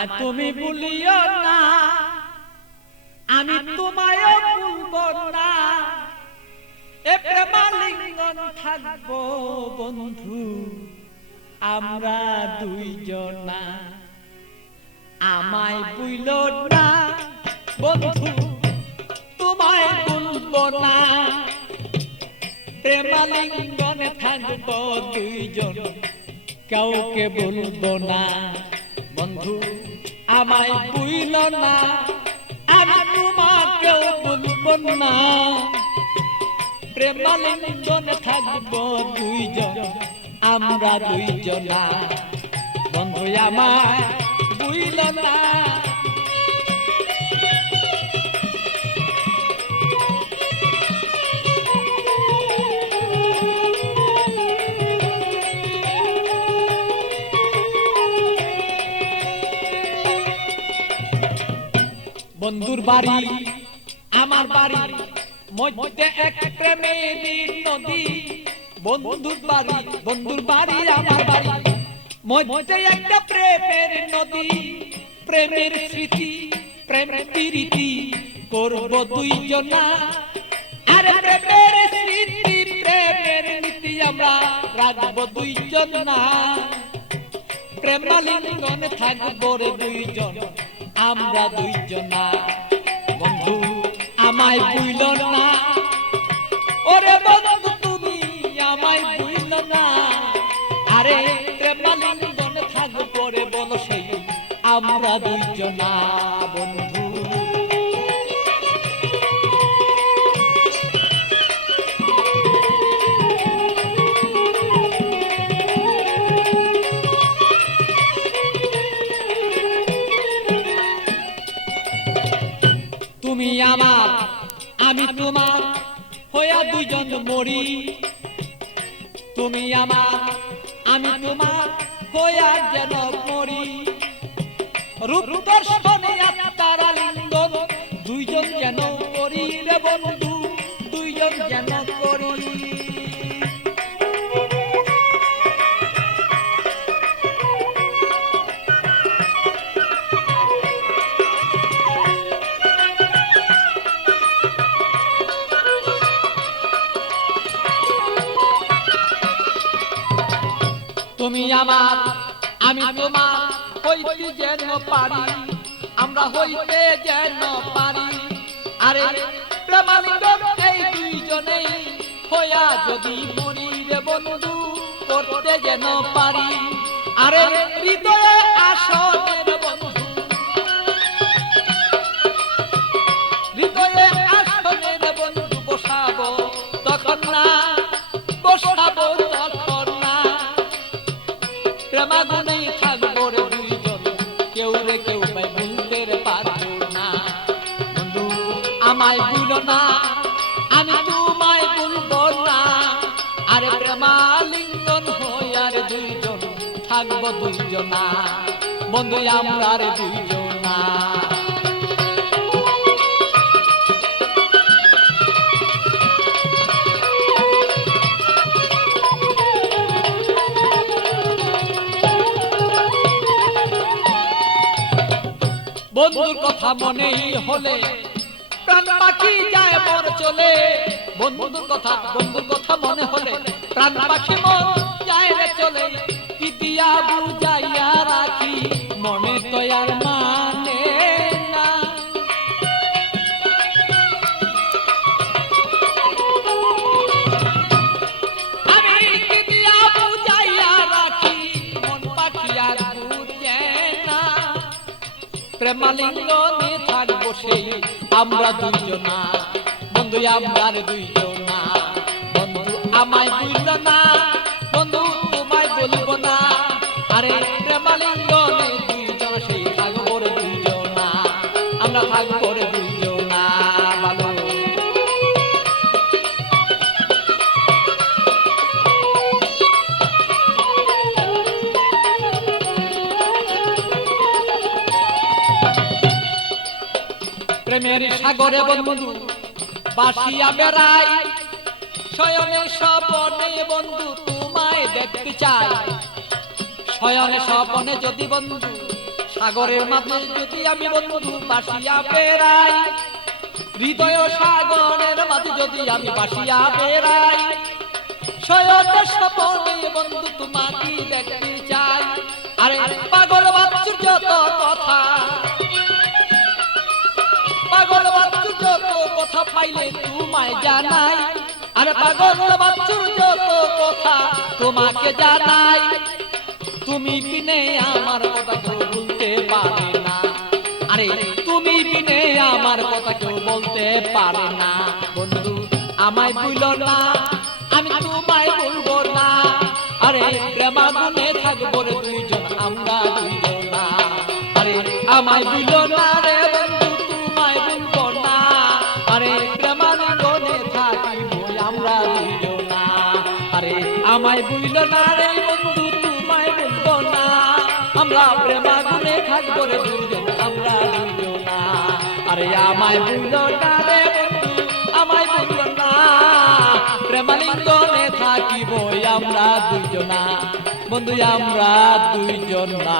আমায় তুমি ভুলিও না, আমি তোমায় ভুলবো না। এ প্রেমালিঙ্গন থাকবো বন্ধু আমরা দুইজনা। আমায় ভুলো না বন্ধু, তোমায় ভুলবো না। প্রেমালিঙ্গনে থাকবো দুইজন, কাউকে ভুলবো না। বন্ধু আমায় ভুলো না, আমি তোমাকেও ভুলবো না। প্রেমালিঙ্গনে থাকবো দুইজন আমরা দুইজনা। বন্ধু আমায় ভুলো না। বন্ধুর বাড়ি আমার বাড়ি মধ্যে এক প্রেমের নদী। বন্ধুর বাড়ি আমার বাড়ি মধ্যে একটা প্রেমের নদী। প্রেমের স্মৃতি প্রেম প্রীতি করব দুইজনা। আরে প্রেমের স্মৃতি প্রেমের নীতি আমরা রাখবো দুইজনা। প্রেমালিঙ্গনে থাকবো রে দুইজন আমরা দুইজনা। বন্ধু আমায় ভুলো না, ওরে বন্ধু তুমি আমায় ভুলো না। আরে প্রেমালিঙ্গনে থাকবো রে বলো সেই আমরা দুইজনা। বন্ধু তুমি আমার আমি তোমার হইয়া দুইজন মরি। তুমি আমার আমি তোমার হইয়া যেন মরি। রূপ দর্শনে আত্মার লিঙ্গন দুইজন যেন করি রে বন্ধু, দুইজন যেন করি। তুমি আমার আমি তোমার হইতে যেন পারি, আমরা হইতে যেন পারি। আরে প্রেমালিঙ্গন এই দুইজনেই হইয়া যদি মরি রে বন্ধু করতে যেন পারি। আরে হৃদয়ে আসনের বন্ধু, হৃদয়ে আসনের বন্ধু বসাবো তখন না, বসাবো তখন না। প্রেমাগুনেই থাকবো রে দুইজন, কেউ রে কেউ পাই ভুলতে পারবো না। বন্ধু আমায় ভুলো না, আমি তোমায় ভুলবো না। আরে প্রেমালিঙ্গন হইয়া রে দুইজন থাকবো দুইজনা। বন্ধু আমরা রে দুইজনা। বন্ধুর কথা মনেই হলে প্রাণ পাখি যায় মর চলে। বন্ধুর কথা মনে হলে প্রাণ পাখি মর যায় রে চলে। কি দিয়া বুঝাইয়া রাখি মনে তো আর মানে না। আমি কি দিয়া বুঝাইয়া রাখি মন পাখি আর বুঝে না। প্রেমালিঙ্গনে থাকবো সেই আমরা দুইজনা। বন্ধু আমরা দুইজনা। বন্ধু আমায় ভুলো না, বন্ধু তোমায় বলবো না। আরে প্রেমালিঙ্গনে দুইজন সেই থাকবো রে দুইজনা, আমরা থাকবো রে দুইজনা। ভালো প্রেমের সাগরে বন্ধু বাসিয়া বেড়াই। শয়নে স্বপনে বন্ধু তোমায় দেখতে চাই। শয়নে স্বপনে যদি বন্ধু সাগরের মাঝে যদি আমি বন্ধু বাসিয়া বেড়াই, হৃদয় সাগরের মাঝে যদি আমি বাসিয়া বেড়াই, শয়নের স্বপনে বন্ধু তোমাকে দেখতে চাই। আরে পাগল বাচ্চুর যত কথা, পাগল বাচ্চুর যত কথা পাইলে তোমায় জানাই। আরে পাগল বাচ্চুর যত কথা তোমাকে জানাই। তুমি বিনে আমার কথা কেউ বলতে পারে না। আরে তুমি বিনে আমার কথা কেউ বলতে পারে না। বন্ধু আমায় ভুলো না, আমি তোমায় ভুলবো না। আরে প্রেমাগুনে থাকবো রে দুইজন আমরা দুইজনা। আরে আমায় ভুলো না রে বন্ধু, তোমায় ভুলবো না। আরে প্রেমাগুনে থাকিব আমরা দুইজনা। আরে আমায় ভুলো না রে বন্ধু, তোমায় ভুলবো না। আমরা প্রেমাগুনে থাকবো রে দুইজন আমরা দুইজনা। আরে আমায় ভুলো না রে বন্ধু, আমায় ভুলো না। প্রেমালিঙ্গনে থাকিব আমরা দুইজনা, বন্ধু আমরা দুইজনা।